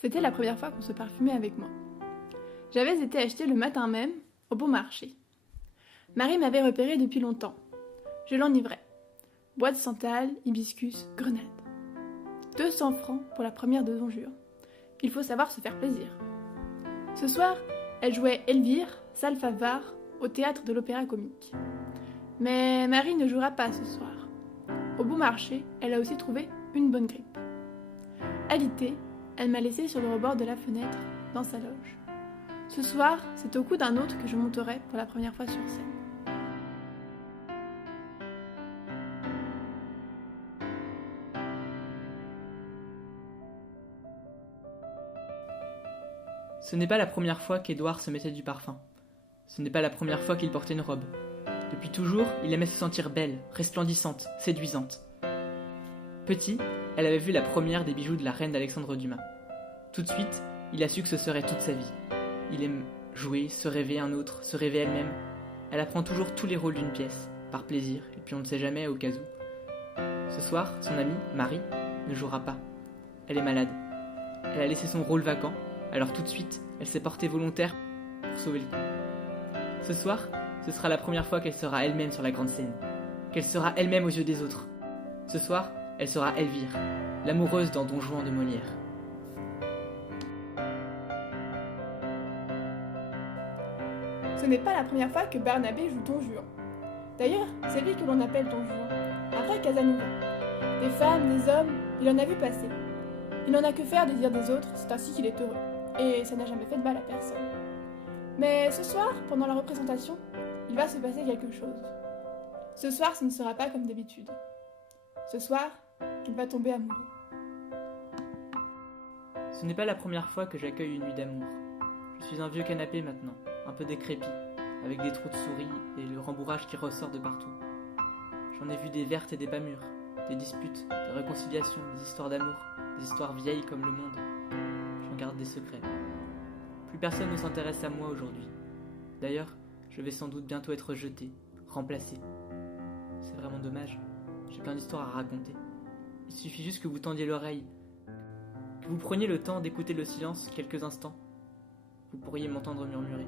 C'était la première fois qu'on se parfumait avec moi. J'avais été acheter le matin même, au bon marché. Marie m'avait repéré depuis longtemps. Je l'enivrais. Bois de santal, hibiscus, grenade. 200 francs pour la première de Don Juan. Il faut savoir se faire plaisir. Ce soir, elle jouait Elvire, Salfavar, au théâtre de l'Opéra Comique. Mais Marie ne jouera pas ce soir. Au bon marché, elle a aussi trouvé une bonne grippe. Alitée, elle m'a laissée sur le rebord de la fenêtre, dans sa loge. Ce soir, c'est au cou d'un autre que je monterai pour la première fois sur scène. Ce n'est pas la première fois qu'Édouard se mettait du parfum. Ce n'est pas la première fois qu'il portait une robe. Depuis toujours, il aimait se sentir belle, resplendissante, séduisante. Petit, elle avait vu la première des bijoux de la reine d'Alexandre Dumas. Tout de suite, il a su que ce serait toute sa vie. Il aime jouer, se rêver un autre, se rêver elle-même. Elle apprend toujours tous les rôles d'une pièce, par plaisir, et puis on ne sait jamais au cas où. Ce soir, son amie, Marie, ne jouera pas. Elle est malade. Elle a laissé son rôle vacant, alors tout de suite, elle s'est portée volontaire pour sauver le coup. Ce soir, ce sera la première fois qu'elle sera elle-même sur la grande scène, qu'elle sera elle-même aux yeux des autres. Ce soir, elle sera Elvire, l'amoureuse dans Don Juan de Molière. Ce n'est pas la première fois que Barnabé joue Don Juan. D'ailleurs, c'est lui que l'on appelle Don Juan, un vrai Casanova. Des femmes, des hommes, il en a vu passer. Il n'en a que faire des désirs des autres, c'est ainsi qu'il est heureux. Et ça n'a jamais fait de mal à personne. Mais ce soir, pendant la représentation, il va se passer quelque chose. Ce soir, ce ne sera pas comme d'habitude. Ce soir, il va tomber amoureux. Ce n'est pas la première fois que j'accueille une nuit d'amour. Je suis un vieux canapé maintenant, un peu décrépit, avec des trous de souris et le rembourrage qui ressort de partout. J'en ai vu des vertes et des pas mûres, des disputes, des réconciliations, des histoires d'amour, des histoires vieilles comme le monde. J'en garde des secrets. Plus personne ne s'intéresse à moi aujourd'hui. D'ailleurs, je vais sans doute bientôt être jeté, remplacé. C'est vraiment dommage. J'ai plein d'histoires à raconter. Il suffit juste que vous tendiez l'oreille, que vous preniez le temps d'écouter le silence quelques instants. Vous pourriez m'entendre murmurer.